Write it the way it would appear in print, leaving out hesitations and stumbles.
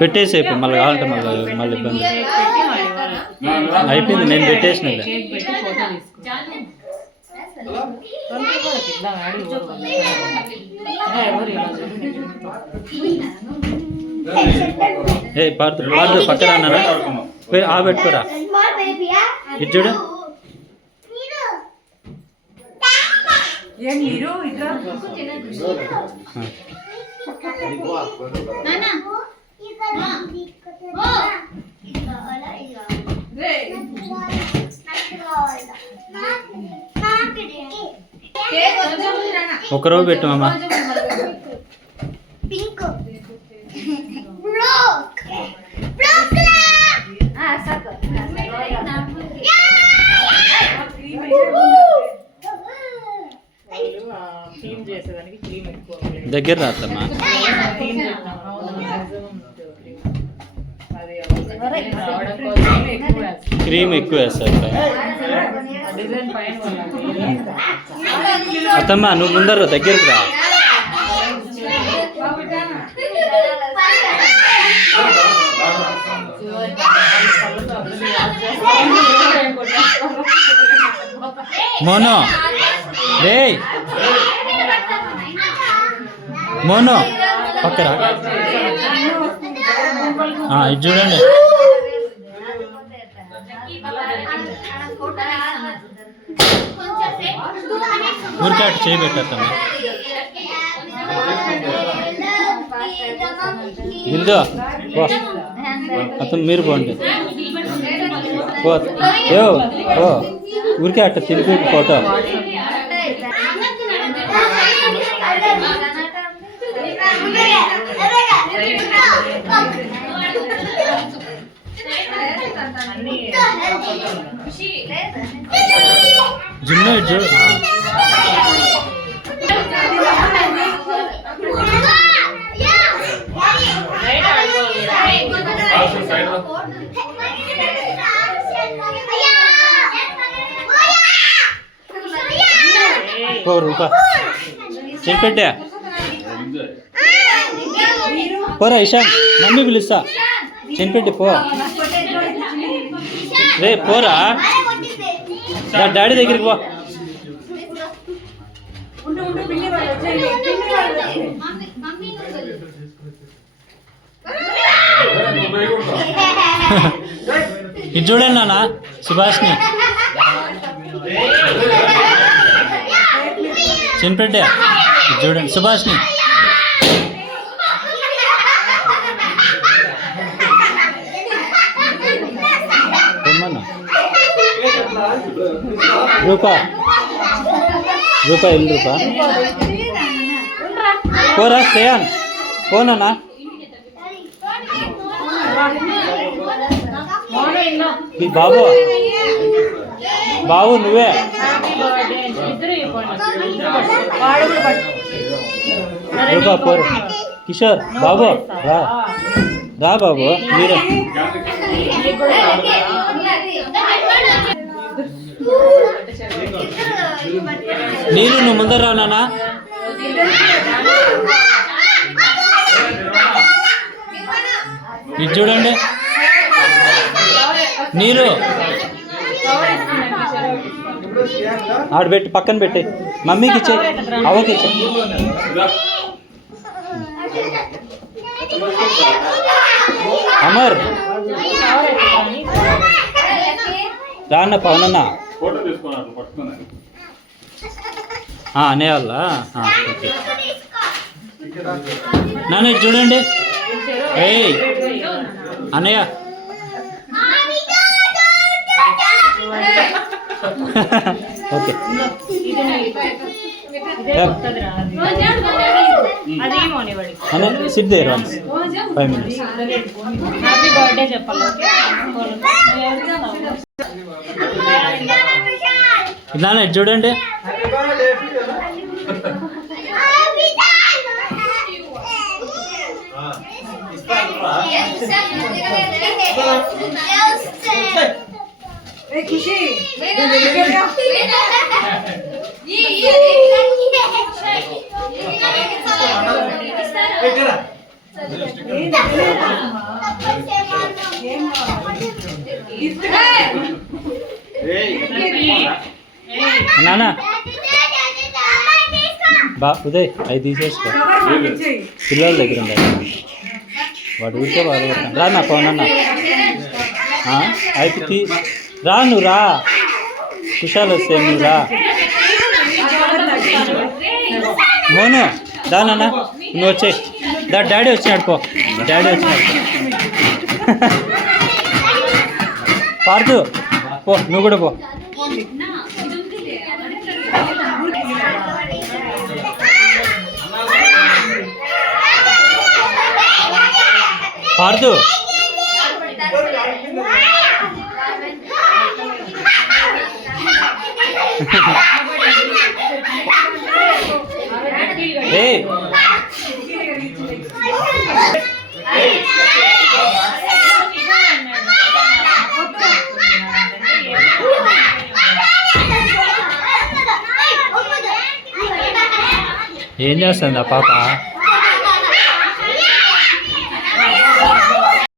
పెట్టేసి మళ్ళీ కావాలంటే మళ్ళీ ఇబ్బంది అయిపోయింది. నేను పెట్టేసిన పాడుతు పక్కన అన్నారా ఆ పెట్టుకోరా ఇది చూడు. ఒక రోజు పెట్టు మామ. దగ్గర రాత్తమ్మా. క్రీమ్ ఎక్కువ వేస్తారు అత్తమ్మా. నువ్వు ముందర దగ్గరికి రా. మోనో రే మోనో పక్కరా. ఇది చూడండి. ఊరికే అటు చేయబెట్టమ్మా. ఇల్దో అతను మీరు పోండి. ఊరికే అట్ట తిరిగి ఫోటో. జిమ్లో చూడు. రూపా చెప్పెట్టా పోరా. ఇషాన్ మమ్మీ పిలుస్తా. చెనిపెట్టి పో రే పోరా. డాడీ దగ్గరికి పో. ఇది చూడండి నాన్న సుభాష్ని. చెనిపెట్టా ఇది చూడండి సుభాష్ని. రూపా ఇల్లు రూపా పోరా. శ్రేయాన్ పోనా. బాబు బాబు నువ్వే. రూపా పోరు. కిషోర్ బాబు రా రా బాబు మీరే. నీళ్ళు నువ్వు ముందర రావు నాన్న. ఇది చూడండి నీరు ఆడబెట్టి పక్కన పెట్టి మమ్మీకి ఇచ్చే అవ్వకి ఇచ్చే. అమర్ రాన్న పవనన్న అనేవాళ్ళ. ఓకే నాన్న ఇది చూడండి. ఏయ్ అన్నయ్య okay sit there once 5 minutes. Happy birthday చెప్పాలి. నాన్న ఇది చూడండి. నాన్న ఉదయ్ అవి తీసేసుకో, పిల్లల దగ్గర ఉండాలి. వాడు ఊరికే బాగా రా నా పవన్ అన్న అయితే రా, నువ్వు రా, కుషాలు వస్తే నువ్వు రా. మోను దానన్న నువ్వు వచ్చే, డాడీ వచ్చినాడు పో, డాడీ వచ్చినాడు పార్దు పో, నువ్వు కూడా పో. పార్దు ఏ ఏం చేస్తుంది ఆ పాప?